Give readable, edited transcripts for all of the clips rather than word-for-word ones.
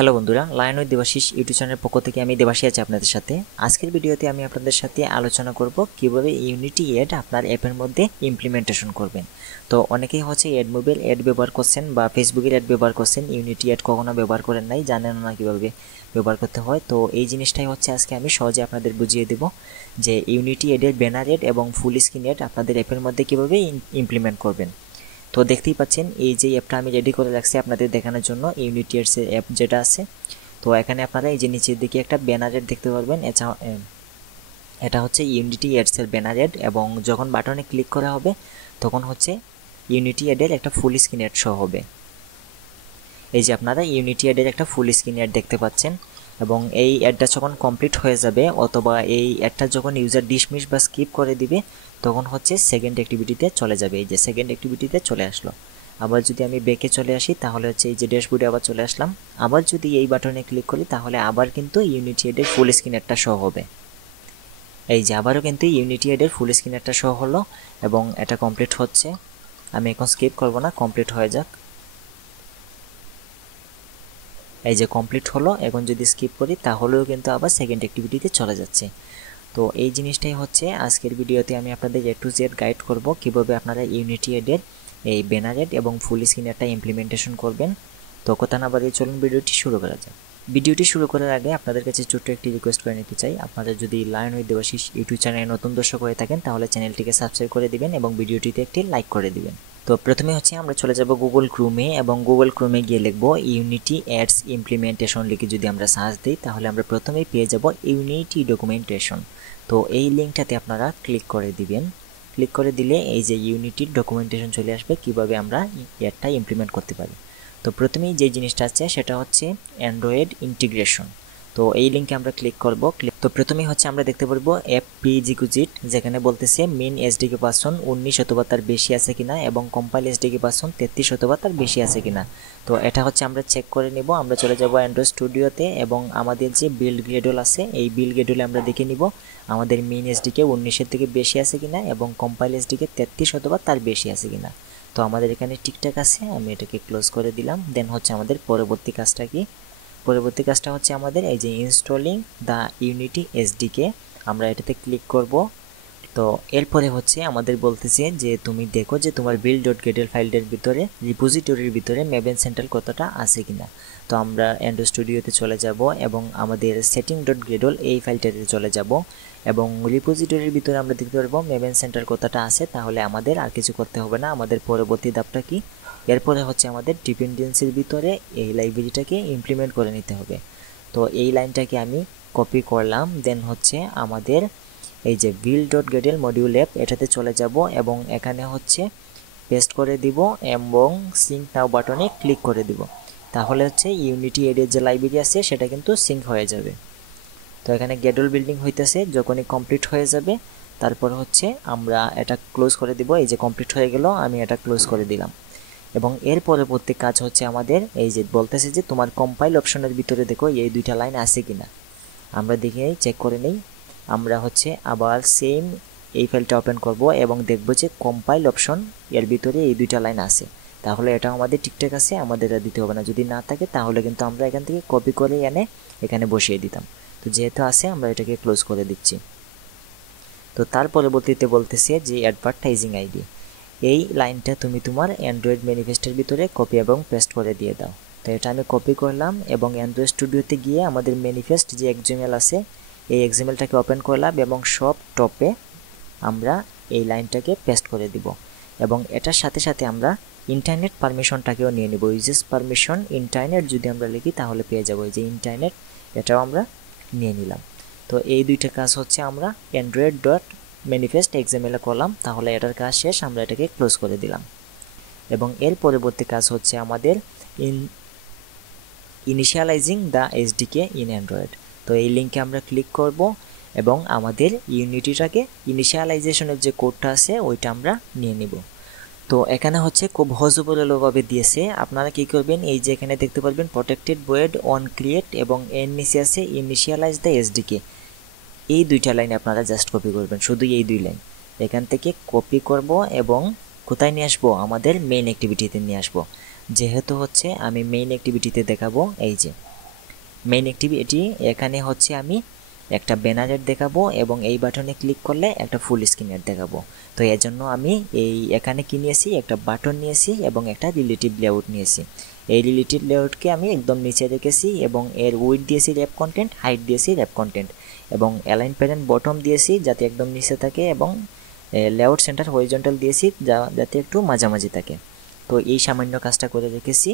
Hello বন্ধুরা, lion with Debashis YouTube চ্যানেলের পক্ষ থেকে আমি দেবাশী আছি আপনাদের সাথে। আজকের ভিডিওতে আমি আপনাদের সাথে আলোচনা করব কিভাবে ইউনিটি এড আপনার অ্যাপের মধ্যে ইমপ্লিমেন্টেশন করবেন। তো অনেকেই হচ্ছে অ্যাডমোবিল অ্যাড ব্যবহার করছেন বা ফেসবুকের অ্যাড ব্যবহার করছেন, ইউনিটি অ্যাড কখনো ব্যবহার করেন নাই, জানেন না কীভাবে ব্যবহার করতে হয়। তো এই জিনিসটাই হচ্ছে আজকে আমি সহজে আপনাদের বুঝিয়ে দেব যে ইউনিটি অ্যাডের ব্যানার অ্যাড এবং ফুল স্ক্রিন অ্যাড আপনাদের অ্যাপের মধ্যে কীভাবে ইমপ্লিমেন্ট করবেন। তো দেখতেই পাচ্ছেন এই যে অ্যাপটা আমি রেডি করে রাখছি আপনাদের দেখানোর জন্য, ইউনিটি এডসের অ্যাপ যেটা আছে। তো এখানে আপনারা এই যে নিচের দিকে একটা ব্যানার অ্যাড দেখতে পারবেন, এটা হচ্ছে ইউনিটি এডসের ব্যানার অ্যাড, এবং যখন বাটনে ক্লিক করা হবে তখন হচ্ছে ইউনিটি অ্যাডের একটা ফুল স্ক্রিন অ্যাড শো হবে। এই যে আপনারা ইউনিটি অ্যাডের একটা ফুল স্ক্রিন অ্যাড দেখতে পাচ্ছেন, এবং এই অ্যাডটা যখন কমপ্লিট হয়ে যাবে অথবা এই অ্যাডটা যখন ইউজার ডিসমিস বা স্কিপ করে দিবে তখন হচ্ছে সেকেন্ড অ্যাক্টিভিটিতে চলে যাবে। এই যে সেকেন্ড অ্যাক্টিভিটিতে চলে আসলো। আবার যদি আমি ব্যাকে চলে আসি তাহলে হচ্ছে এই যে ড্যাশবোর্ডে আবার চলে আসলাম। আবার যদি এই বাটনে ক্লিক করি তাহলে আবার কিন্তু ইউনিটি অ্যাডের ফুল স্ক্রিন অ্যাডটা শো হবে। এই যে আবারও কিন্তু ইউনিটি অ্যাডের ফুল স্ক্রিন অ্যাডটা শো হলো এবং এটা কমপ্লিট হচ্ছে। আমি এখন স্কিপ করব না, কমপ্লিট হয়ে যাক। এই যে কমপ্লিট হলো। এখন যদি স্কিপ করি তাহলেও কিন্তু আবার সেকেন্ড অ্যাক্টিভিটিতে চলে যাচ্ছে। তো এই জিনিসটাই হচ্ছে আজকের ভিডিওতে আমি আপনাদের এ টু জেড গাইড করব কিভাবে আপনারা ইউনিটি অ্যাডের এই ব্যানার অ্যাড এবং ফুল স্ক্রিন অ্যাডটা ইমপ্লিমেন্টেশন করবেন। তো কথা না বাড়িয়ে চলুন ভিডিওটি শুরু করা যাক। ভিডিওটি শুরু করার আগে আপনাদের কাছে ছোট্ট একটি রিকোয়েস্ট করে নিতে চাই, আপনারা যদি লায়ন উইথ দেবাশিস ইউটিউব চ্যানেলে নতুন দর্শক হয়ে থাকেন তাহলে চ্যানেলটিকে সাবস্ক্রাইব করে দিবেন এবং ভিডিওটিতে একটি লাইক করে দিবেন। তো প্রথমে হচ্ছে আমরা চলে যাব গুগল ক্রোমে, এবং গুগল ক্রোমে গিয়ে লিখব ইউনিটি অ্যাডস ইমপ্লিমেন্টেশন লিখে যদি আমরা সার্চ দিই তাহলে আমরা প্রথমেই পেয়ে যাব ইউনিটি ডকুমেন্টেশন। তো এই লিঙ্কটাতে আপনারা ক্লিক করে দিবেন। ক্লিক করে দিলে এই যে ইউনিটির ডকুমেন্টেশন চলে আসবে কিভাবে আমরা অ্যাডটা ইমপ্লিমেন্ট করতে পারি। তো প্রথমেই যে জিনিসটা আছে সেটা হচ্ছে অ্যান্ড্রয়েড ইন্টিগ্রেশন। তো এই লিঙ্কে আমরা ক্লিক করব। তো প্রথমেই হচ্ছে আমরা দেখতে পারবো অ্যাপ প্রিরিকুইজিট, যেখানে বলতেছে মেইন এসডিকে পারসন 19 অথবা তার বেশি আছে কিনা এবং কম্পাইল এসডিকে পারসন 33 অথবা তার বেশি আছে কিনা। তো এটা হচ্ছে আমরা চেক করে নেব। আমরা চলে যাব অ্যান্ড্রয়েড স্টুডিওতে এবং আমাদের যে বিল্ড গ্রেডল আছে এই বিল্ড গ্রেডলে আমরা দেখে নিব আমাদের মেইন এসডিকে 19-এর থেকে বেশি আছে কিনা এবং কম্পাইল এসডিকে 33 অথবা তার বেশি আছে কিনা। তো আমাদের এখানে ঠিকঠাক আছে, আমি এটাকে ক্লোজ করে দিলাম। দেন হচ্ছে আমাদের পরবর্তী কাজটা কি? পরবর্তী কাজটা হচ্ছে আমাদের এই যে ইনস্টলিং দ্য ইউনিটি এসডিকে, আমরা এটাতে ক্লিক করব। তো এরপরে হচ্ছে আমাদের বলতেছে যে তুমি দেখো যে তোমার বিল্ড ডট গেডেল ফাইলটার ভিতরে রিপোজিটরির ভিতরে মেবেন সেন্ট্রাল কতটা আছে কিনা। তো আমরা অ্যান্ড্রয়েড স্টুডিওতে চলে যাব এবং আমাদের সেটিং ডট গ্রেডল এই ফাইলটাতে চলে যাব এবং রিপোজিটরির ভিতরে আমরা দেখতে পারবো মেবেন সেন্ট্রাল কতটা আছে। তাহলে আমাদের আর কিছু করতে হবে না। আমাদের পরবর্তী ধাপটা কি? এরপরে হচ্ছে আমাদের ডিপেন্ডেন্সির ভিতরে এই লাইব্রেরিটাকে ইমপ্লিমেন্ট করে নিতে হবে। তো এই লাইনটাকে আমি কপি করলাম। দেন হচ্ছে আমাদের এই যে বিল্ড ডট গেডেল মডিউল অ্যাপ এটাতে চলে যাব এবং এখানে হচ্ছে পেস্ট করে দিব এবং সিঙ্ক নাও বাটনে ক্লিক করে দিব। তাহলে হচ্ছে ইউনিটি এর যে লাইব্রেরি আছে সেটা কিন্তু সিঙ্ক হয়ে যাবে। তো এখানে গেডল বিল্ডিং হইতেছে, যখনই কমপ্লিট হয়ে যাবে তারপর হচ্ছে আমরা এটা ক্লোজ করে দিব। এই যে কমপ্লিট হয়ে গেল, আমি এটা ক্লোজ করে দিলাম। এবং এর পরবর্তী কাজ হচ্ছে আমাদের এই যে বলতেছে যে তোমার কম্পাইল অপশনের ভিতরে দেখো এই দুইটা লাইন আছে কিনা। আমরা দেখে চেক করে নেই। আমরা হচ্ছে আবার সেম এই ফাইলটা ওপেন করব এবং দেখব যে কম্পাইল অপশন এর ভিতরে এই দুইটা লাইন আছে। তাহলে এটা আমাদের ঠিকঠাক আছে, আমাদের এটা দিতে হবে না। যদি না থাকে তাহলে কিন্তু আমরা এখান থেকে কপি করে এনে এখানে বসিয়ে দিতাম। তো যেহেতু আছে আমরা এটাকে ক্লোজ করে দিচ্ছি। তো তার পরবর্তীতে বলতেছে যে অ্যাডভার্টাইজিং আইডি, এই লাইনটা তুমি তোমার অ্যান্ড্রয়েড ম্যানিফেস্টের ভিতরে কপি এবং পেস্ট করে দিয়ে দাও। তো এটা আমি কপি করলাম এবং অ্যান্ড্রয়েড স্টুডিওতে গিয়ে আমাদের ম্যানিফেস্ট যে এক্সএমএল আছে এই এক্সএমএলটাকে ওপেন করলাম এবং সব টপে আমরা এই লাইনটাকে পেস্ট করে দিব এবং এটার সাথে সাথে আমরা ইন্টারনেট পারমিশনটাকেও নিয়ে নেব। ইউজেস পারমিশন ইন্টারনেট যদি আমরা লিখি তাহলে পেয়ে যাবো এই যে ইন্টারনেট, এটাও আমরা নিয়ে নিলাম। তো এই দুইটা কাজ হচ্ছে আমরা অ্যান্ড্রয়েড ডট ম্যানিফেস্ট এক্সএমএল করলাম। তাহলে এটার কাজ শেষ, আমরা এটাকে ক্লোজ করে দিলাম। এবং এর পরবর্তী কাজ হচ্ছে আমাদের ইনিশিয়ালাইজিং দ্য এসডিকে ইন অ্যান্ড্রয়েড। তো এই লিঙ্কে আমরা ক্লিক করব এবং আমাদের ইউনিটিটাকে ইনিশিয়ালাইজেশনের যে কোডটা আছে ওইটা আমরা নিয়ে নিব। তো এখানে হচ্ছে খুব হজবরলভাবে দিয়েছে। আপনারা কি করবেন, এই যে এখানে দেখতে পারবেন প্রোটেক্টেড ওয়েড অন ক্রিয়েট এবং এর নিচে আছে ইনিশিয়ালাইজ দ্য এসডিকে। এই দুইটা লাইন আপনারা জাস্ট কপি করবেন, শুধু এই দুই লাইন এখান থেকে কপি করব এবং কোথায় নিয়ে আসবো, আমাদের মেইন অ্যাক্টিভিটিতে নিয়ে আসবো। যেহেতু হচ্ছে আমি মেইন অ্যাক্টিভিটিতে দেখাবো, এই যে মেইন অ্যাক্টিভিটি এখানে হচ্ছে আমি একটা ব্যানার অ্যাড দেখাবো এবং এই বাটনে ক্লিক করলে একটা ফুল স্ক্রিন অ্যাড দেখাবো। তো এর জন্য আমি এখানে কি নিয়েছি, একটা বাটন নিয়েছি এবং একটা রিলেটিভ লেআউট নিয়েছি। এই রিলেটিভ লেআউটকে আমি একদম নিচে রেখেছি এবং এর উইডথ দিয়েছি র্যাপ কন্টেন্ট, হাইট দিয়েছি র্যাপ কন্টেন্ট এবং অ্যালাইন প্যারেন্ট বটম দিয়েছি যাতে একদম নিচে থাকে এবং লেআউট সেন্টার হরিজন্টাল দিয়েছি যাতে একটু মাঝামাঝি থাকে। তো এই সামান্য কাজটা করে রেখেছি।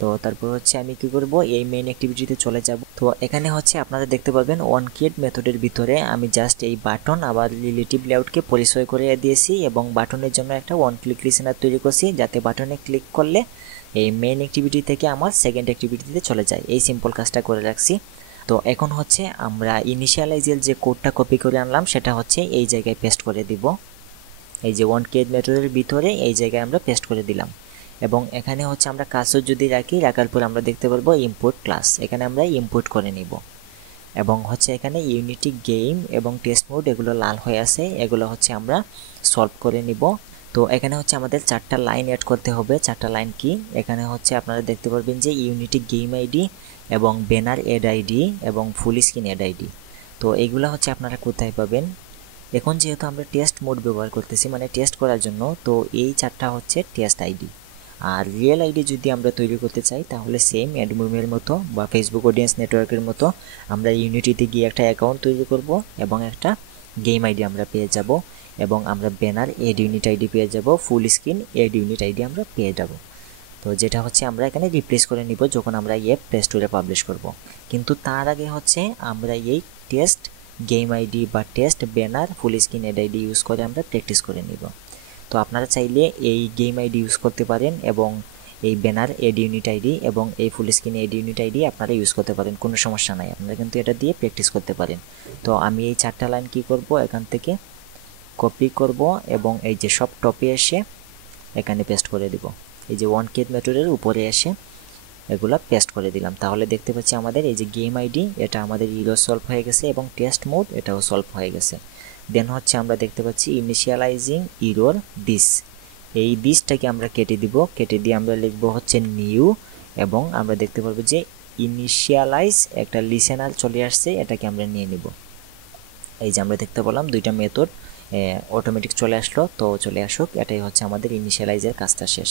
তো তারপর হচ্ছে আমি কি করব, এই মেইন অ্যাক্টিভিটিতে চলে যাব। তো এখানে হচ্ছে আপনারা দেখতে পাবেন ওয়ান ক্রিয়েট মেথডের ভিতরে আমি জাস্ট এই বাটন আবার রিলেটিভ লেআউটকে পরিচয় করে দিয়েছি এবং বাটনের জন্য একটা ওয়ান ক্লিক লিসেনার তৈরি করছি যাতে বাটনে ক্লিক করলে এই মেইন অ্যাক্টিভিটি থেকে আমার সেকেন্ড অ্যাক্টিভিটিতে চলে যায়। এই সিম্পল কাজটা করে রাখছি। তো এখন হচ্ছে আমরা ইনিশিয়ালাইজের যে কোডটা কপি করে আনলাম সেটা হচ্ছে এই জায়গায় পেস্ট করে দিব। এই যে ওয়ান ক্রিয়েট মেথডের ভিতরে এই জায়গায় আমরা পেস্ট করে দিলাম এবং এখানে হচ্ছে আমরা কাজও যদি রাখার পর আমরা দেখতে পারবো ইম্পোর্ট ক্লাস, এখানে আমরা ইম্পোর্ট করে নিব এবং হচ্ছে এখানে ইউনিটি গেম এবং টেস্ট মোড এগুলো লাল হয়ে আছে, এগুলো হচ্ছে আমরা সলভ করে নিব। তো এখানে হচ্ছে আমাদের 4টা লাইন অ্যাড করতে হবে। 4টা লাইন কি, এখানে হচ্ছে আপনারা দেখতে পারবেন যে ইউনিটি গেম আইডি এবং ব্যানার এড আইডি এবং ফুল স্ক্রিন এড আইডি। তো এইগুলো হচ্ছে আপনারা কোথায় পাবেন, এখন যেহেতু আমরা টেস্ট মোড ব্যবহার করতেছি মানে টেস্ট করার জন্য, তো এই 4টা হচ্ছে টেস্ট আইডি। আর রিয়েল আইডি যদি আমরা তৈরি করতে চাই তাহলে সেম অ্যাডমিনের মতো বা ফেসবুক অডিয়েন্স নেটওয়ার্কের মতো আমরা ইউনিটিতে গিয়ে একটা অ্যাকাউন্ট তৈরি করব এবং একটা গেম আইডি আমরা পেয়ে যাব এবং আমরা ব্যানার এড ইউনিট আইডি পেয়ে যাব, full screen ad unit ID আমরা পেয়ে যাব। তো যেটা হচ্ছে আমরা এখানে রিপ্লেস করে নিব যখন আমরা এই প্লে স্টোরে পাবলিশ করব। কিন্তু তার আগে হচ্ছে আমরা এই টেস্ট গেম আইডি বা test banner full screen ad ID use করে আমরা প্র্যাকটিস করে নিব। তো আপনারা চাইলে এই গেম আইডি ইউজ করতে পারেন এবং এই ব্যানার এড ইউনিট আইডি এবং এই full screen ad unit ID আপনারা ইউজ করতে পারেন, কোনো সমস্যা নাই, আপনারা কিন্তু এটা দিয়ে প্র্যাকটিস করতে পারেন। তো আমি এই 4টা লাইন কি করব, এখান থেকে কপি করব এবং এই যে সব টপে এসে এখানে পেস্ট করে দিব। এই যে ওয়ান ক্রিয়েট মেথডের উপরে এসে এগুলা পেস্ট করে দিলাম। তাহলে দেখতে পাচ্ছি আমাদের এই যে গেম আইডি এটা আমাদের ইরর সলভ হয়ে গেছে এবং টেস্ট মোড এটাও সলভ হয়ে গেছে। দেন হচ্ছে আমরা দেখতে পাচ্ছি ইনিশিয়ালাইজিং ইরর দিস, এই দিসটাকে আমরা কেটে দিব, কেটে দিয়ে আমরা লিখব হচ্ছে নিউ এবং আমরা দেখতে পারবো যে ইনিশিয়ালাইজ একটা লিসেনার চলে আসছে, এটাকে আমরা নিয়ে নিব। এই যে আমরা দেখতে পেলাম 2টা মেথড অটোমেটিক চলে আসলো, তো চলে আসুক, এটাই হচ্ছে আমাদের ইনিশিয়ালাইজের কাজটা শেষ।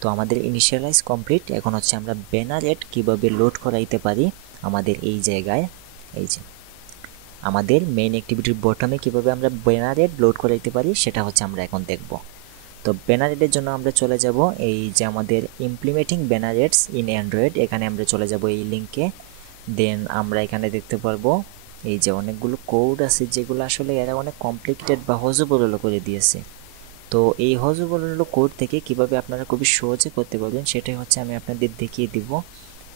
তো আমাদের ইনিশিয়ালাইজ কমপ্লিট। এখন হচ্ছে আমরা ব্যানার এড কীভাবে লোড করাইতে পারি আমাদের এই জায়গায়, এই যে আমাদের মেইন অ্যাক্টিভিটির বটমে কীভাবে আমরা ব্যানার এড লোড করাইতে পারি সেটা হচ্ছে আমরা এখন দেখব। তো ব্যানার এডের জন্য আমরা চলে যাব এই যে আমাদের implementing banner ads in Android, এখানে আমরা চলে যাব এই লিঙ্কে। দেন আমরা এখানে দেখতে পারবো এই যে অনেকগুলো কোড আছে যেগুলো আসলে এরা অনেক কমপ্লিকেটেড বা হজবরল করে দিয়েছে। তো এই হজবরল কোড থেকে কিভাবে আপনারা খুবই সহজে করতে পারবেন সেটাই হচ্ছে আমি আপনাদের দেখিয়ে দিব।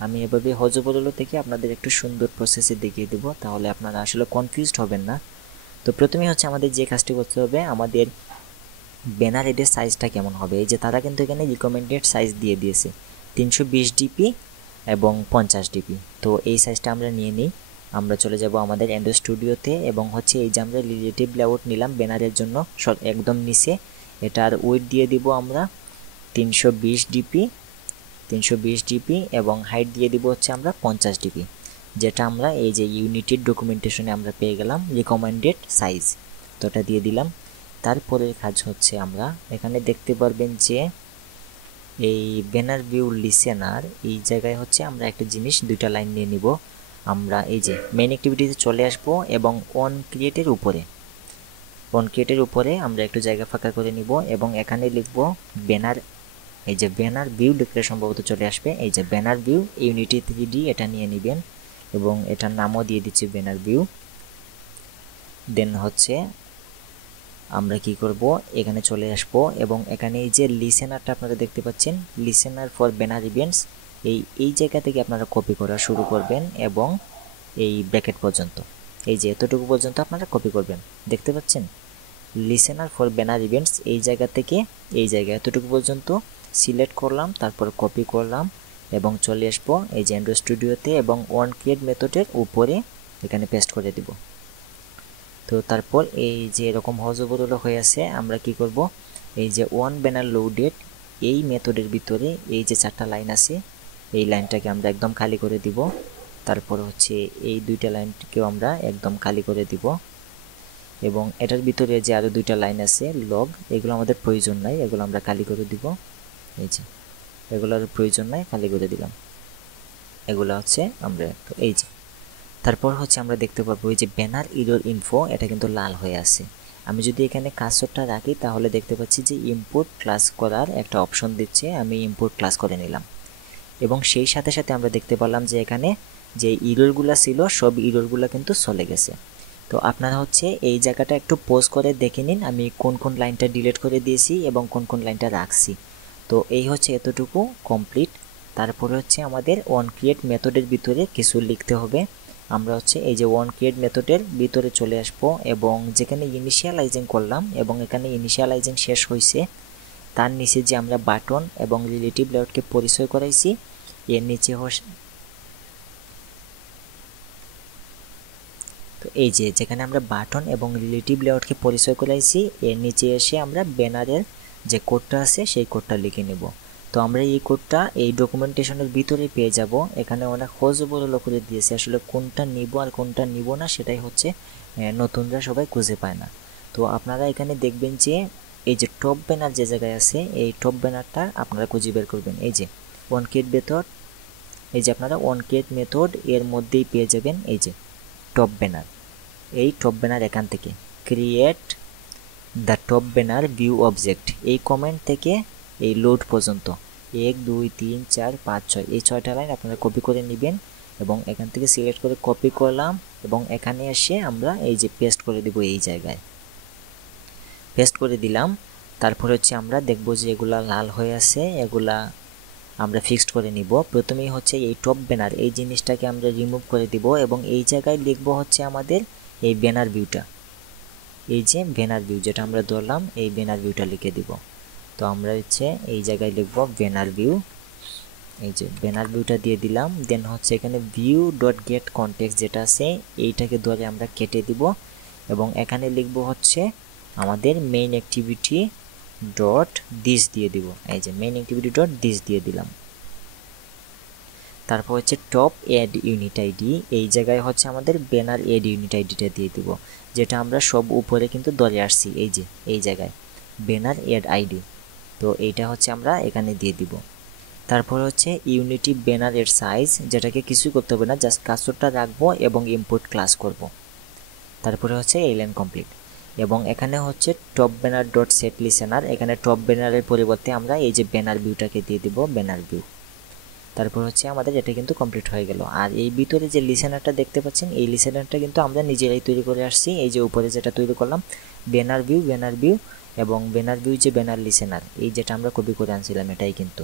আমি এভাবে হজবরল থেকে আপনাদের একটু সুন্দর প্রসেসে দেখিয়ে দেব, তাহলে আপনারা আসলে কনফিউজড হবেন না। তো প্রথমেই হচ্ছে আমাদের যে কাজটি করতে হবে, আমাদের ব্যানার এডের সাইজটা কেমন হবে, এই যে তারা কিন্তু এখানে রিকমেন্ডেড সাইজ দিয়ে দিয়েছে 320 ডিপি এবং 50 ডিপি। তো এই সাইজটা আমরা নিয়ে নিই। আমরা চলে যাব আমাদের অ্যান্ড্রয়েড স্টুডিওতে এবং হচ্ছে এই যে আমরা রিলেটিভ লেআউট নিলাম ব্যানারের জন্য একদম নিচে, এটার ওয়েট দিয়ে দিব আমরা 320 ডিপি এবং হাইট দিয়ে দিব হচ্ছে আমরা 50 ডিপি, যেটা আমরা এই যে ইউনিটির ডকুমেন্টেশনে আমরা পেয়ে গেলাম রিকমেন্ডেড সাইজ, তো এটা দিয়ে দিলাম। তারপরের কাজ হচ্ছে আমরা এখানে দেখতে পারবেন যে এই ব্যানার ভিউ লিসেনার, এই জায়গায় হচ্ছে আমরা একটা জিনিস 2টা লাইন নিয়ে নিব। আমরা এই যে মেইন অ্যাক্টিভিটিতে চলে আসব এবং অন ক্রিয়েটের উপরে আমরা একটু জায়গা ফাঁকা করে নিব এবং এখানে লিখব ব্যানার, এই যে ব্যানার ভিউ লিখলে সম্ভবত চলে আসবে। এই যে ব্যানার ভিউ ইউনিটি 3D এটা নিয়ে নেবেন এবং এটার নামও দিয়ে দিচ্ছি ব্যানার ভিউ। দেন হচ্ছে আমরা কি করব, এখানে চলে আসব এবং এখানে এই যে লিসেনারটা আপনারা দেখতে পাচ্ছেন, লিসেনার ফর ব্যানার ইভেন্টস, এই জায়গা থেকে আপনারা কপি করা শুরু করবেন এবং এই ব্র্যাকেট পর্যন্ত, এই যে এতটুকু পর্যন্ত আপনারা কপি করবেন। দেখতে পাচ্ছেন লিসেনার ফর ব্যানার ইভেন্টস, এই জায়গা থেকে এই জায়গা এতটুকু পর্যন্ত সিলেক্ট করলাম, তারপর কপি করলাম এবং চলে আসবো এই যে অ্যান্ড্রয়েড স্টুডিওতে এবং ওয়ান ক্রিয়েট মেথডের উপরে এখানে পেস্ট করে দিব। তো তারপর এই যে এরকম হজবরল হয়ে আছে, আমরা কি করব, এই যে ওয়ান ব্যানার লোডেড এই মেথডের ভিতরে এই যে 4টা লাইন আছে এই লাইনটাকে আমরা একদম খালি করে দিব তারপর হচ্ছে এই দুইটা লাইনকেও আমরা একদম খালি করে দিব এবং এটার ভিতরে যে আরও দুইটা লাইন আছে লগ, এগুলো আমাদের প্রয়োজন নাই, এগুলো আমরা খালি করে দিব। এই যে এগুলোর প্রয়োজন নাই, খালি করে দিলাম। এগুলো হচ্ছে আমরা এই যে তারপর হচ্ছে আমরা দেখতে পাবো এই যে ব্যানার এরর ইনফো, এটা কিন্তু লাল হয়ে আছে। আমি যদি এখানে কার্সরটা রাখি তাহলে দেখতে পাচ্ছি যে ইম্পোর্ট ক্লাস করার একটা অপশন দিচ্ছে, আমি ইম্পোর্ট ক্লাস করে নিলাম এবং সেই সাথে সাথে আমরা দেখতে পেলাম যে এখানে যে এররগুলো ছিল সব এররগুলো কিন্তু চলে গেছে। তো আপনারা হচ্ছে এই জায়গাটা একটু পজ করে দেখে নিন আমি কোন কোন লাইনটা ডিলিট করে দিয়েছি এবং কোন কোন লাইনটা রাখছি। তো এই হচ্ছে এতটুকু কমপ্লিট। তারপরে হচ্ছে আমাদের ওয়ান ক্রিয়েট মেথডের ভিতরে কিছু লিখতে হবে। আমরা হচ্ছে এই যে ওয়ান ক্রিয়েট মেথডের ভিতরে চলে আসব এবং যেখানে ইনিশিয়ালাইজিং করলাম এবং এখানে ইনিশিয়ালাইজিং শেষ হয়েছে তার নিচে যে আমরা বাটন এবং রিলেটিভ লেআউটকে পরিচয় করাইছি এর নিচে তো এই যে যেখানে আমরা বাটন এবং রিলেটিভ লেআউটকে পরিচয় করাইছি এর নিচে এসে আমরা ব্যানারের যে কোডটা আছে সেই কোডটা লিখে নেব। তো আমরা এই কোডটা এই ডকুমেন্টেশনের ভিতরে পেয়ে যাব। এখানে অনেক হজবরল করে দিয়েছে, আসলে কোনটা নিব আর কোনটা নিব না সেটাই হচ্ছে নতুনরা সবাই খুঁজে পায় না। তো আপনারা এখানে দেখবেন যে এই যে টপ ব্যানার যে জায়গায় আছে এই টপ ব্যানারটা আপনারা খুঁজে বের করবেন। এই যে ওয়ান ক্রিয়েট মেথড, এই যে আপনারা ওয়ান ক্রিয়েট মেথড এর মধ্যেই পেয়ে যাবেন এই যে টপ ব্যানার। এই টপ ব্যানার এখান থেকে create the top banner view object, এই কমেন্ট থেকে এই লোড পর্যন্ত 1 2 3 4 5 6 এই 6টা লাইন আপনারা কপি করে নেবেন এবং এখান থেকে সিলেক্ট করে কপি করলাম এবং এখানে এসে আমরা এই যে পেস্ট করে দেব, এই জায়গায় পেস্ট করে দিলাম। তারপর হচ্ছে আমরা দেখব যে এগুলা লাল হয়ে আছে, এগুলা আমরা ফিক্সড করে নিব। প্রথমেই হচ্ছে এই টপ ব্যানার এই জিনিসটাকে আমরা রিমুভ করে দিব এবং এই জায়গায় লিখব হচ্ছে আমাদের এই ব্যানার ভিউটা, এই যে ব্যানার ভিউ যেটা আমরা ধরলাম এই ব্যানার ভিউটা লিখে দিব। তো আমরা হচ্ছে এই জায়গায় লিখব ব্যানার ভিউ, এই যে ব্যানার ভিউটা দিয়ে দিলাম। দেন হচ্ছে এখানে ভিউ ডট গেট কনটেক্সট যেটা আছে এইটাকে ধরে আমরা কেটে দিব এবং এখানে লিখব হচ্ছে আমাদের মেইন অ্যাক্টিভিটি ডট দিস দিয়ে দিব। এই যে মেইন অ্যাক্টিভিটি ডট দিস দিয়ে দিলাম। তারপর হচ্ছে টপ অ্যাড ইউনিট আইডি, এই জায়গায় হচ্ছে আমাদের ব্যানার অ্যাড ইউনিট আইডিটা দিয়ে দিব, যেটা আমরা সব উপরে কিন্তু ধরে আসছি। এই যে এই জায়গায় ব্যানার অ্যাড আইডি, তো এইটা হচ্ছে আমরা এখানে দিয়ে দিব। তারপর হচ্ছে ইউনিটি ব্যানারের সাইজ, যেটাকে কিছু করতে হবে না, জাস্ট কার্সরটা রাখবো এবং ইম্পোর্ট ক্লাস করব। তারপরে হচ্ছে এই লাইন কমপ্লিট এবং এখানে হচ্ছে top banner dot set listener, এখানে টপ ব্যানারের পরিবর্তে আমরা এই যে ব্যানার ভিউটাকে দিয়ে দিব ব্যানার ভিউ। তারপর হচ্ছে আমাদের এটা কিন্তু কমপ্লিট হয়ে গেল। আর এই ভিতরে যে লিসেনারটা দেখতে পাচ্ছেন এই লিসেনারটা কিন্তু আমরা নিজেরাই তৈরি করে আসছি। এই যে উপরে যেটা তৈরি করলাম ব্যানার ভিউ এবং ব্যানার ভিউ যে ব্যানার লিসেনার এই যেটা আমরা কপি করে আনছিলাম এটাই কিন্তু।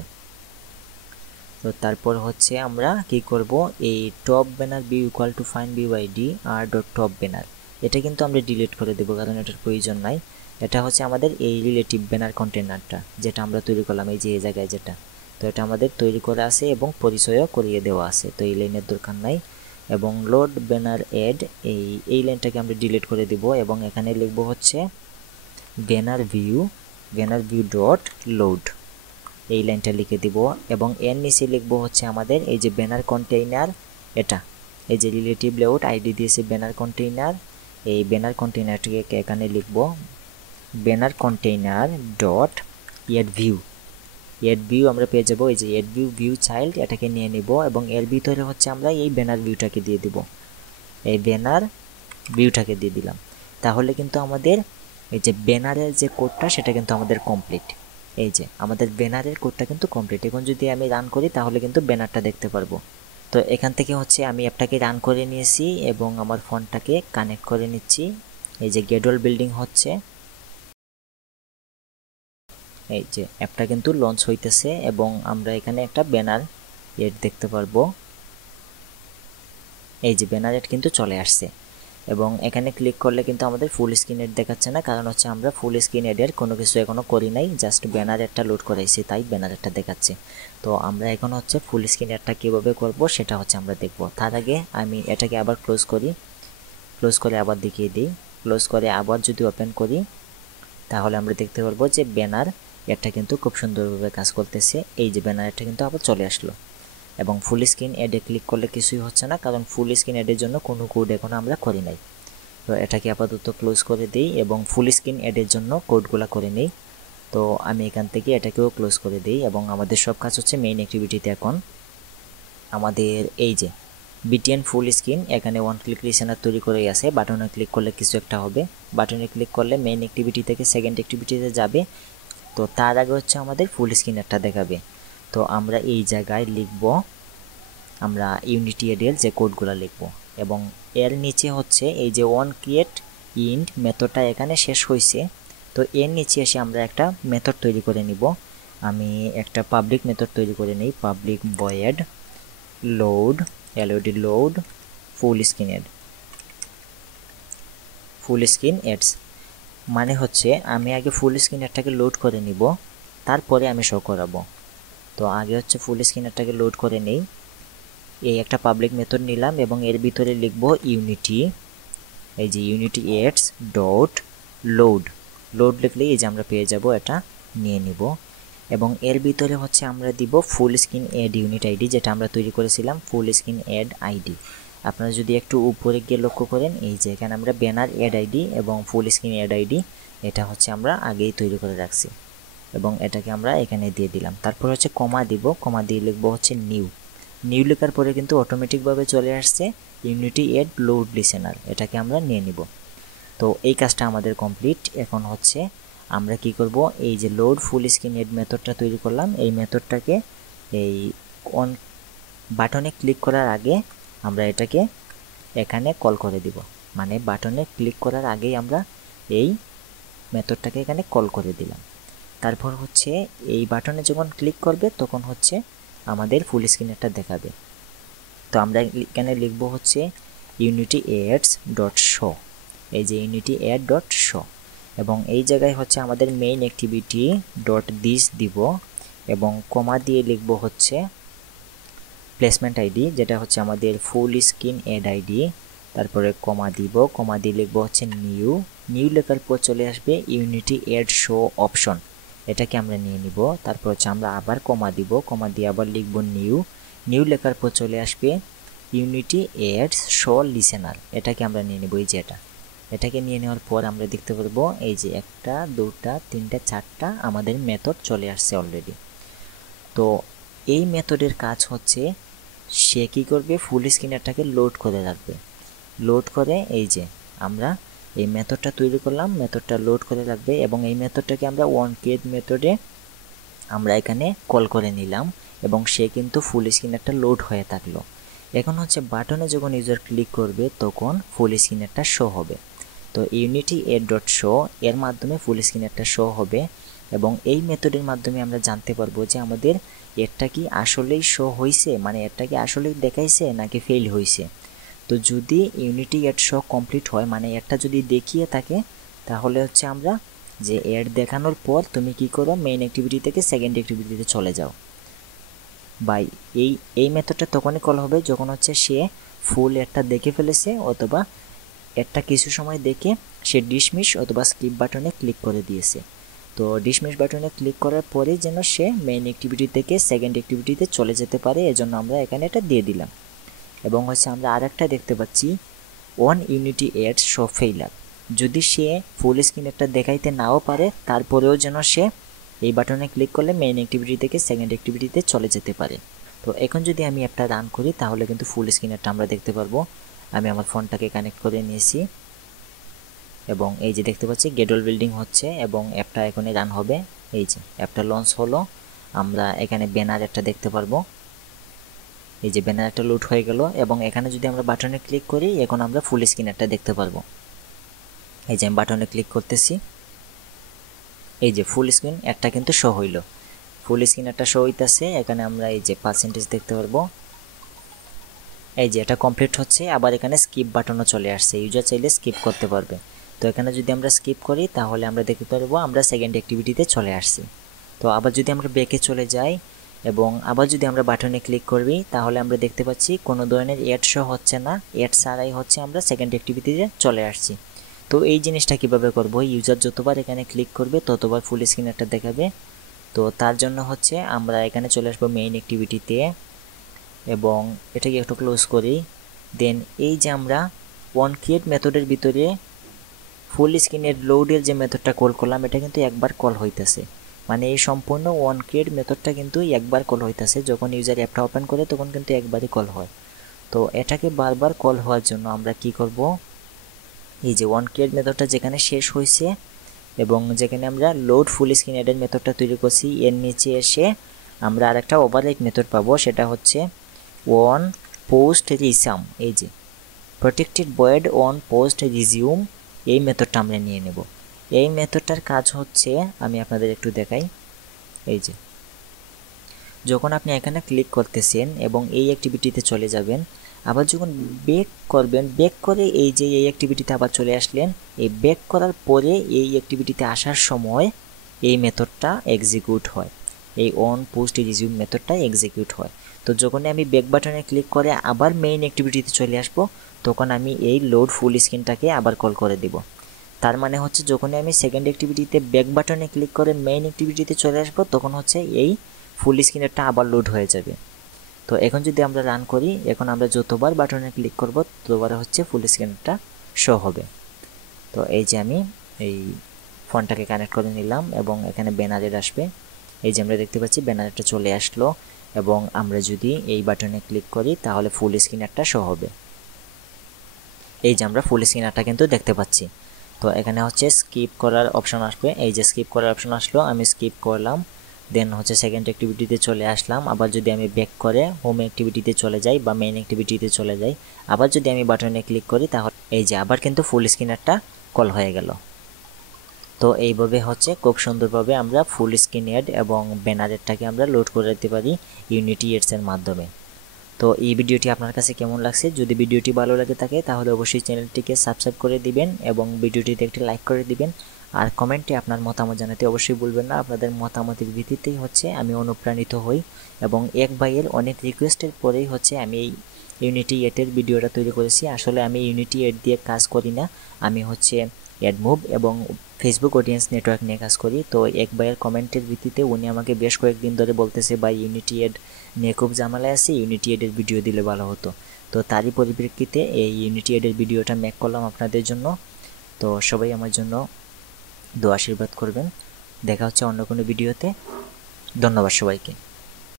তো তারপর হচ্ছে আমরা কি করব, এই top banner view equal to find view ID R dot top banner এটা কিন্তু আমরা ডিলিট করে দেবো কারণ এটার প্রয়োজন নাই। এটা হচ্ছে আমাদের এই রিলেটিভ ব্যানার কন্টেনারটা যেটা আমরা তৈরি করলাম এই যে এই জায়গায় যেটা, তো এটা আমাদের তৈরি করা আছে এবং পরিচয়ও করিয়ে দেওয়া আছে, তো এই লাইনের দরকার নাই। এবং লোড ব্যানার এড এই লাইনটাকে আমরা ডিলিট করে দিব এবং এখানে লিখব হচ্ছে ব্যানার ভিউ ডট লোড, এই লাইনটা লিখে দিব এবং এর নিচে লিখব হচ্ছে আমাদের এই যে ব্যানার কন্টেইনার, এটা এই যে রিলেটিভ লেআউট আইডি দিয়েছে ব্যানার কন্টেইনার, এই ব্যানার কন্টেইনারটিকে এখানে লিখব banner container dot ad view আমরা পেয়ে যাব। এই যে এড ভিউ চাইল্ড এটাকে নিয়ে নিব এবং এর ভিতরে হচ্ছে আমরা এই ব্যানার ভিউটাকে দিয়ে দিব, এই ব্যানার ভিউটাকে দিয়ে দিলাম। তাহলে কিন্তু আমাদের এই যে ব্যানারের যে কোডটা সেটা কিন্তু আমাদের কমপ্লিট। এই যে আমাদের ব্যানারের কোডটা কিন্তু কমপ্লিট। এখন যদি আমি রান করি তাহলে কিন্তু ব্যানারটা দেখতে পারবো। তো এখান থেকে হচ্ছে আমি অ্যাপটাকে রান করে নিয়েছি এবং আমার ফোনটাকে কানেক্ট করে নিচ্ছি। এই যে গেটওয়াল বিল্ডিং হচ্ছে, এই যে অ্যাপটা কিন্তু লঞ্চ হইতেছে এবং আমরা এখানে একটা ব্যানার এড দেখতে পারবো। এই যে ব্যানার এড কিন্তু চলে আসছে এবং এখানে ক্লিক করলে কিন্তু আমাদের ফুল স্ক্রিন এড দেখাচ্ছে না, কারণ হচ্ছে আমরা ফুল স্ক্রিন এডের কোনো কিছু এখনো করি নাই, জাস্ট ব্যানার এডটা লোড করাইছি তাই ব্যানার এডটা দেখাচ্ছে। তো আমরা এখন হচ্ছে ফুল স্ক্রিন এডটা কীভাবে করব সেটা হচ্ছে আমরা দেখব। তার আগে আমি এটাকে আবার ক্লোজ করে আবার দেখিয়ে দিই। ক্লোজ করে আবার যদি ওপেন করি তাহলে আমরা দেখতে পারবো যে ব্যানার এডটা কিন্তু খুব সুন্দরভাবে কাজ করতেছে। এই যে ব্যানার এডটা কিন্তু আবার চলে আসলো এবং ফুল স্ক্রিন অ্যাডে ক্লিক করলে কিছুই হচ্ছে না, কারণ ফুল স্ক্রিন অ্যাডের জন্য কোনো কোড এখনও আমরা করি নাই। তো এটাকে আপাতত ক্লোজ করে দিই এবং ফুল স্ক্রিন অ্যাডের জন্য কোডগুলো করে নিই। তো আমি এখান থেকে এটাকেও ক্লোজ করে দিই এবং আমাদের সব কাজ হচ্ছে মেইন অ্যাক্টিভিটিতে। এখন আমাদের এই যে বিটিএন ফুল স্ক্রিন এখানে ওয়ান ক্লিক লিসেনার তৈরি করেই আছে। বাটনে ক্লিক করলে কিছু একটা হবে, বাটনে ক্লিক করলে মেইন অ্যাক্টিভিটি থেকে সেকেন্ড অ্যাক্টিভিটিতে যাবে। তো তার আগে হচ্ছে আমাদের ফুল স্ক্রিনারটা দেখাবে। তো আমরা এই জায়গায় লিখব, আমরা ইউনিটি এডের যে কোডগুলো লিখব এবং এর নিচে হচ্ছে এই যে ওয়ান ক্রিয়েট ইন্ট মেথডটা এখানে শেষ হয়েছে। তো এর নিচে এসে আমরা একটা মেথড তৈরি করে নিব। আমি একটা পাবলিক মেথড তৈরি করে নিই, public void load load full screen ads. মানে হচ্ছে আমি আগে ফুল স্ক্রিন অ্যাডটাকে লোড করে নিব, তারপরে আমি শো করাবো। তো আগে হচ্ছে ফুল স্ক্রিন অ্যাডটাকে লোড করে নেই। এই একটা পাবলিক মেথড নিলাম এবং এর ভিতরে লিখব ইউনিটি, এই যে ইউনিটি অ্যাডস ডট লোড লিখলে এই যে আমরা পেয়ে যাব, এটা নিয়ে নিব। এবং এর ভিতরে হচ্ছে আমরা দিব full screen ad unit ID, যেটা আমরা তৈরি করেছিলাম ফুল স্ক্রিন অ্যাড আইডি। আপনারা যদি একটু উপরে গিয়ে লক্ষ্য করেন, এই যে এখানে আমরা ব্যানার অ্যাড আইডি এবং ফুল স্ক্রিন অ্যাড আইডি এটা হচ্ছে আমরা আগেই তৈরি করে রাখছি এবং এটাকে আমরা এখানে দিয়ে দিলাম। তারপর হচ্ছে কমা দিব, কমা দিয়ে লিখবো হচ্ছে নিউ লেখার পরে কিন্তু অটোমেটিকভাবে চলে আসছে ইউনিটি অ্যাড লোড লিসেনার, এটাকে আমরা নিয়ে নিব। তো এই কাজটা আমাদের কমপ্লিট। এখন হচ্ছে আমরা কি করব, এই যে লোড ফুল স্ক্রিন অ্যাড মেথডটা তৈরি করলাম, এই মেথডটাকে এই অন বাটনে ক্লিক করার আগে আমরা এটাকে এখানে কল করে দিব। মানে বাটনে ক্লিক করার আগেই আমরা এই মেথডটাকে এখানে কল করে দিলাম। তারপর হচ্ছে এই বাটনে যখন ক্লিক করবে তখন হচ্ছে আমাদের ফুল স্ক্রিনটা দেখাবে। তো আমরা এখানে লিখব হচ্ছে ইউনিটি অ্যাডস ডট শো, এই যে ইউনিটি অ্যাড ডট শো, এবং এই জায়গায় হচ্ছে আমাদের মেইন অ্যাক্টিভিটি ডট দিস দিব এবং কমা দিয়ে লিখব হচ্ছে প্লেসমেন্ট আইডি, যেটা হচ্ছে আমাদের ফুল স্ক্রিন অ্যাড আইডি। তারপরে কমা দিব, কমা দিয়ে লিখব হচ্ছে নিউ লেখার পর চলে আসবে ইউনিটি অ্যাড শো অপশন, এটাকে আমরা নিয়ে নিব। তারপর হচ্ছে আমরা আবার কমা দিব, কমা দিয়ে আবার লিখব নিউ লেখার পর চলে আসবে ইউনিটি অ্যাডস শো লিসেনার, এটাকে আমরা নিয়ে নিব। এই যে এটাকে নিয়ে নেওয়ার পর আমরা দেখতে পারবো এই যে 1 2 3 4টা আমাদের মেথড চলে আসছে অলরেডি। তো এই মেথডের কাজ হচ্ছে সে কি করবে, ফুল স্ক্রিনারটাকে লোড করে রাখবে। লোড করে এই যে আমরা এই মেথডটা তৈরি করলাম, মেথডটা লোড করে রাখবে এবং এই মেথডটাকে আমরা ওয়ান ক্রিয়েট মেথডে আমরা এখানে কল করে নিলাম এবং সে কিন্তু ফুল স্ক্রিনারটা লোড হয়ে থাকলো। এখন হচ্ছে বাটনে যখন ইউজার ক্লিক করবে তখন ফুল স্ক্রিনারটা শো হবে। তো ইউনিটি অ্যাড ডট শো এর মাধ্যমে ফুল স্ক্রিনারটা শো হবে এবং এই মেথডের মাধ্যমে আমরা জানতে পারবো যে আমাদের এরটা কি আসলেই শো হয়েছে, মানে এরটা কি আসলেই দেখাইছে নাকি ফেল হয়েছে। তো যদি ইউনিটি অ্যাড শো কমপ্লিট হয়, মানে এরটা যদি দেখিয়ে থাকে, তাহলে হচ্ছে আমরা যে অ্যাড দেখানোর পর তুমি কি করো, মেইন অ্যাক্টিভিটি থেকে সেকেন্ড অ্যাক্টিভিটিতে চলে যাও। বাই এই মেথডটা তখনই কল হবে যখন হচ্ছে সে ফুল অ্যাডটা দেখে ফেলেছে অথবা একটা কিছু সময় দেখে সে ডিসমিস অথবা স্কিপ বাটনে ক্লিক করে দিয়েছে। তো ডিসমিস বাটনে ক্লিক করার পরেই যেন সে মেইন অ্যাক্টিভিটি থেকে সেকেন্ড অ্যাক্টিভিটিতে চলে যেতে পারে, এজন্য আমরা এখানে এটা দিয়ে দিলাম। এবং হচ্ছে আমরা আরেকটা দেখতে পাচ্ছি one unity add show failure, যদি সে ফুল স্ক্রিন একটা দেখাইতে নাও পারে তারপরেও যেন সে এই বাটনে ক্লিক করলে মেইন অ্যাক্টিভিটি থেকে সেকেন্ড অ্যাক্টিভিটিতে চলে যেতে পারে। তো এখন যদি আমি অ্যাপটা রান করি তাহলে কিন্তু ফুল স্ক্রিনটা আমরা দেখতে পারবো। আমি আমার ফোনটাকে কানেক্ট করে নিয়েছি এবং এই যে দেখতে পাচ্ছি গেটওয়েল বিল্ডিং হচ্ছে এবং অ্যাপটা এখনই রান হবে। এই যে অ্যাপটা লঞ্চ হলো, আমরা এখানে ব্যানার একটা দেখতে পারবো, এই যে ব্যানার একটা লোড হয়ে গেল এবং এখানে যদি আমরা বাটনে ক্লিক করি এখন আমরা ফুল স্ক্রিনটা দেখতে পারবো। এই যে আমি বাটনে ক্লিক করতেছি, এই যে ফুল স্ক্রিন একটা কিন্তু শো হইল, ফুল স্ক্রিন একটা শো হইতেছে। এখানে আমরা এই যে পার্সেন্টেজ দেখতে পারবো, এই যে এটা কমপ্লিট হচ্ছে। আবার এখানে স্কিপ বাটনও চলে আসছে, ইউজার চাইলে স্কিপ করতে পারবে। তো এখানে যদি আমরা স্কিপ করি তাহলে আমরা দেখতে পারবো আমরা সেকেন্ড অ্যাক্টিভিটিতে চলে আসছি। তো আবার যদি আমরা ব্যাকে চলে যাই এবং আবার যদি আমরা বাটনে ক্লিক করি তাহলে আমরা দেখতে পাচ্ছি কোনো ধরনের অ্যাড শো হচ্ছে না, অ্যাড ছাড়াই হচ্ছে আমরা সেকেন্ড অ্যাক্টিভিটিতে চলে আসছি। তো এই জিনিসটা কিভাবে করব, ইউজার যতবার এখানে ক্লিক করবে ততবার ফুল স্ক্রিনটা দেখাবে। তো তার জন্য হচ্ছে আমরা এখানে চলে আসবো মেইন অ্যাক্টিভিটিতে এবং এটাকে একটু ক্লোজ করি। দেন এই যে আমরা onCreate মেথডের ভিতরে ফুল স্ক্রিনের লোডের যে মেথডটা কল করলাম এটা কিন্তু একবার কল হইতেছে, মানে এই সম্পূর্ণ onCreate মেথডটা কিন্তু একবার কল হইতেছে। যখন ইউজার অ্যাপটা ওপেন করে তখন কিন্তু একবারই কল হয়। তো এটাকে বারবার কল হওয়ার জন্য আমরা কি করব, এই যে onCreate মেথডটা যেখানে শেষ হয়েছে এবং যেখানে আমরা লোড ফুল স্ক্রিন এডের মেথডটা তৈরি করছি এর নিচে এসে আমরা আরেকটা ওভাররাইড মেথড পাবো, সেটা হচ্ছে on post resume। এই যে protected void on post resume এই মেথডটা আমরা নিয়ে নেব। এই মেথডটার কাজ হচ্ছে আমি আপনাদের একটু দেখাই। এই যে যখন আপনি এখানে ক্লিক করতেছেন এবং এই অ্যাক্টিভিটিতে চলে যাবেন, আবার যখন ব্যাক করবেন, ব্যাক করে এই যে এই অ্যাক্টিভিটিতে আবার চলে আসলেন, এই ব্যাক করার পরে এই অ্যাক্টিভিটিতে আসার সময় এই মেথডটা এক্সিকিউট হয়, এই on post resume মেথডটা এক্সিকিউট হয়। তো যখন আমি ব্যাক বাটনে ক্লিক করে আবার মেইন অ্যাক্টিভিটিতে চলে আসব, তখন আমি এই লোড ফুল স্ক্রিনটাকে আবার কল করে দিব। তার মানে হচ্ছে যখন আমি সেকেন্ড অ্যাক্টিভিটিতে ব্যাক বাটনে ক্লিক করে মেইন অ্যাক্টিভিটিতে চলে আসব, তখন হচ্ছে এই ফুল স্ক্রিনেরটা আবার লোড হয়ে যাবে। তো এখন যদি আমরা রান করি, এখন আমরা যতবার বাটনে ক্লিক করব ততবার হচ্ছে ফুল স্ক্রিনটা শো হবে। তো এই যে আমি এই ফোনটাকে কানেক্ট করে নিলাম এবং এখানে ব্যানারের আসবে। এই যে আমরা দেখতে পাচ্ছি ব্যানারটা চলে আসলো এবং আমরা যদি এই বাটনে ক্লিক করি তাহলে ফুল স্ক্রিনারটা শো হবে। এই যে আমরা ফুল স্ক্রিনারটা কিন্তু দেখতে পাচ্ছি। তো এখানে হচ্ছে স্কিপ করার অপশন আসবে, এই যে স্কিপ করার অপশন আসলো, আমি স্কিপ করলাম। দেন হচ্ছে সেকেন্ড অ্যাক্টিভিটিতে চলে আসলাম। আবার যদি আমি ব্যাক করে হোম অ্যাক্টিভিটিতে চলে যাই বা মেইন অ্যাক্টিভিটিতে চলে যাই, আবার যদি আমি বাটনে ক্লিক করি তাহলে এই যে আবার কিন্তু ফুল স্ক্রিনারটা কল হয়ে গেল। তো এইভাবে হচ্ছে খুব সুন্দরভাবে আমরা ফুল স্ক্রিন অ্যাড এবং ব্যানারেরটাকে আমরা লোড করে দিতে পারি ইউনিটি এডস এর মাধ্যমে। তো এই ভিডিওটি আপনার কাছে কেমন লাগছে? যদি ভিডিওটি ভালো লাগে থাকে তাহলে অবশ্যই চ্যানেলটিকে সাবস্ক্রাইব করে দিবেন এবং ভিডিওটিতে একটি লাইক করে দিবেন। আর কমেন্টে আপনার মতামত জানাতে অবশ্যই ভুলবেন না। আপনাদের মতামতের ভিত্তিতেই হচ্ছে আমি অনুপ্রাণিত হই এবং এক ভাইয়ের অনেক রিকোয়েস্টের পরেই হচ্ছে আমি এই ইউনিটি এডের ভিডিওটা তৈরি করেছি। আসলে আমি ইউনিটি এড দিয়ে কাজ করি না, আমি হচ্ছে অ্যাডমুভ এবং ফেসবুক অডিয়েন্স নেটওয়ার্ক নিয়ে কাজ করি। তো এক ভাইয়ের কমেন্টের ভিত্তিতে উনি আমাকে বেশ কয়েকদিন ধরে বলতেছে ভাই ইউনিটি এড নিয়ে খুব ঝামেলায় আছে, ইউনিটি এডের ভিডিও দিলে ভালো হতো। তো তারই পরিপ্রেক্ষিতে এই ইউনিটি এডের ভিডিওটা মেক করলাম আপনাদের জন্য। তো সবাই আমার জন্য দোয়া আশীর্বাদ করবেন। দেখা হচ্ছে অন্য কোনো ভিডিওতে। ধন্যবাদ সবাইকে।